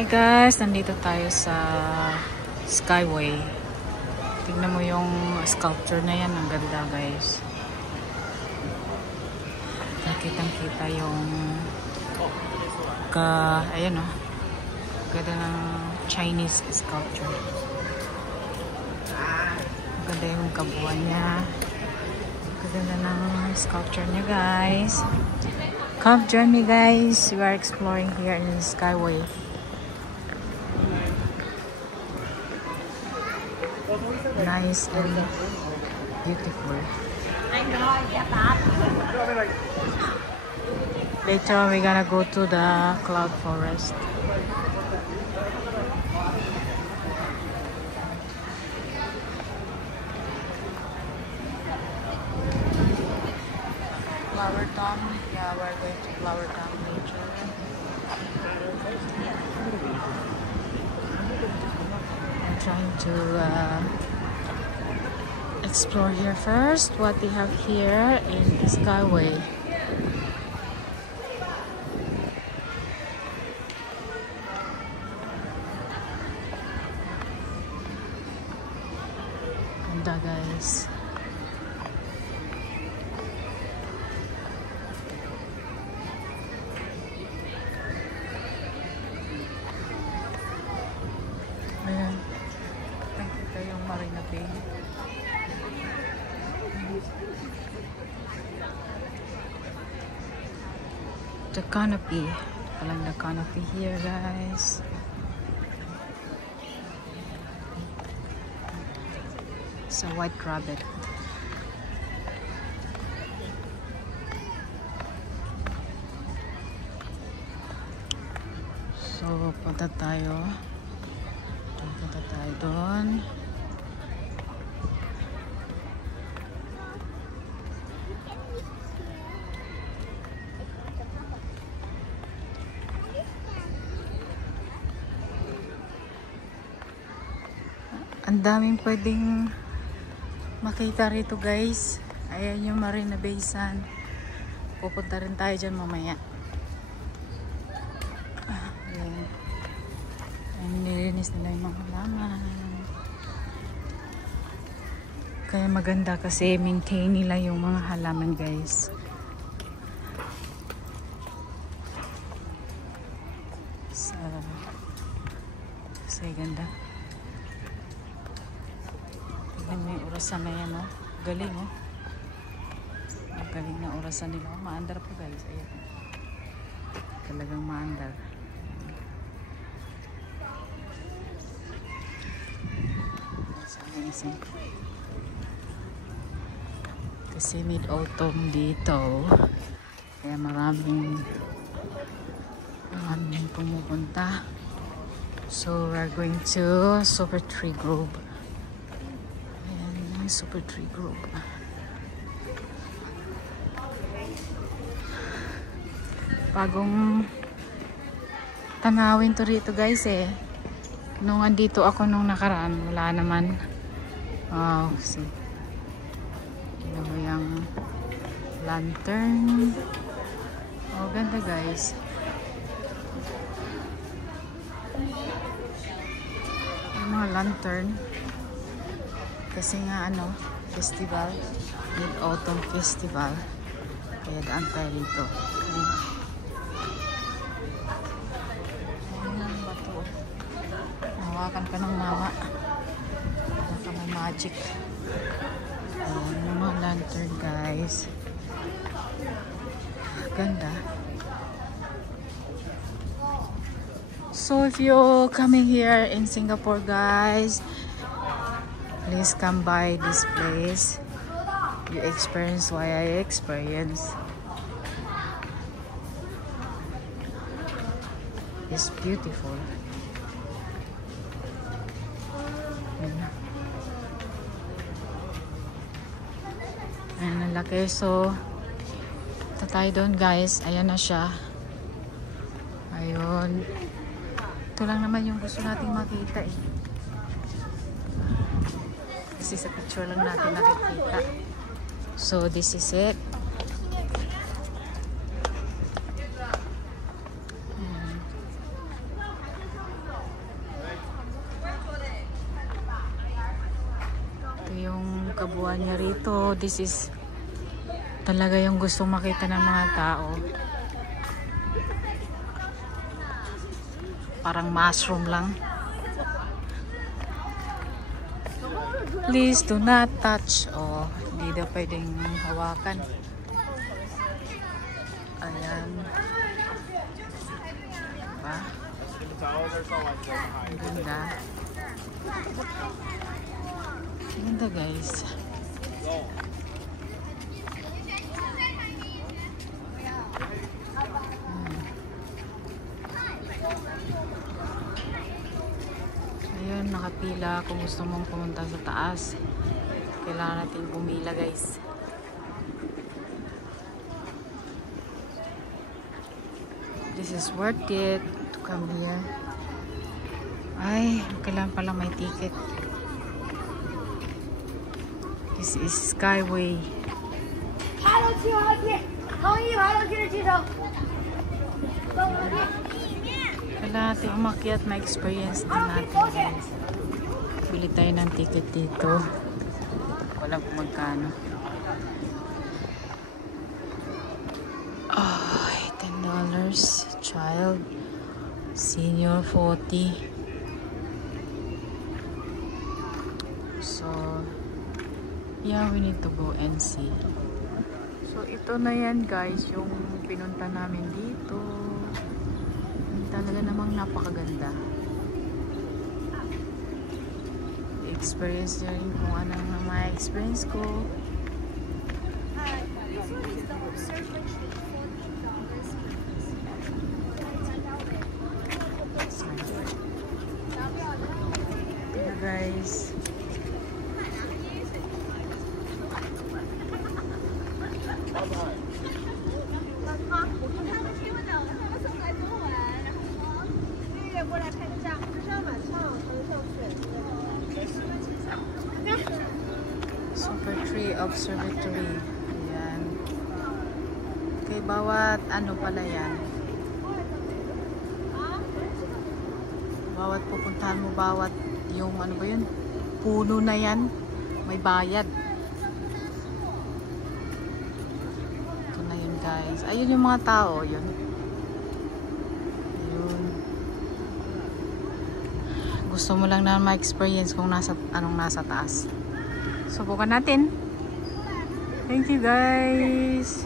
Hey guys, nandito tayo sa Skyway. Tingnan mo yung sculpture na yan, ang ganda guys. Nakitang-kita yung ayan o, ganda ng Chinese sculpture. Ganda yung kabuuan niya. Ganda ng sculpture niya guys. Come join me guys, we are exploring here in Skyway. Nice and beautiful. Later on we're gonna go to the cloud forest. Flower Town, yeah, we're going to Flower Town later. I'm trying to explore here first what they have here in Skyway. Ganda guys. Ayan. Nakita yung Marina Bay. The canopy. Palang the canopy here guys. It's a white rabbit. So, punta tayo doon. Ang daming pwedeng makita rito guys. Ayan yung Marina Bay Sand. Pupunta rin tayo dyan mamaya. Ayan. Ayan, nilinis nila yung mga halaman. Kaya maganda kasi maintain nila yung mga halaman guys. Kasi ganda. May orasan na yan, oh. Galing, oh. Galing na orasan nila. Oh, maandar po, guys. Ayan. Talagang maandar. That's amazing. Kasi mid-autumn dito. Kaya maraming pumupunta. So, we're going to Super Tree Grove. Super Tree Grove. Bagong tanawin to rito guys eh. Nung andito ako nung nakaraan, wala naman. Wow, see. Ano ba yung lantern? Oh, ganda guys. Yung mga lantern. Kasi nga ano, festival, mid-autumn festival. Kaya daan tayo dito. Ayan ang bato. Hawakan ka ng mama. Baka may magic. Ayan yung mga lantern guys. Ganda. So if you're coming here in Singapore guys, please come by this place. You experience what I experience. It's beautiful. Ayan ang laki. So, tatay doon guys. Ayan na siya. Ayun. Ito lang naman yung gusto nating makita eh. Kasi sa picture lang natin nakikita. So, this is it. buwan niya rito. This is talaga yung gustong makita ng mga tao. Parang mushroom lang. Please do not touch. Oh, hindi daw pwedeng hawakan. Ayan. Diba? Ang ganda. Ang ganda guys. Ayun, nakapila. Kung gusto mong pumunta sa taas, kailangan natin pumila guys. This is worth it to come here. Ay, kailangan pala may ticket. This is Skyway. Kailangan natin umakyat, ma-experience din natin guys. Bili tayo ng ticket dito. Walang kung magkano. $10 child, senior 40. So yeah, we need to go and see. So ito na yan guys, yung pinunta namin dito. Talaga namang napakaganda. Experience nyo rin kung anong mga experience ko. Guys, Super Tree Observatory. Ayan. Okay, bawat ano pala yan. Bawat pupuntahan mo, bawat yung ano ba yun, puno na yan, may bayad. Ito na yun guys. Ayun yung mga tao, yun. Ayun. Gusto mo lang na ma-experience kung anong nasa taas. Subukan natin. Thank you guys.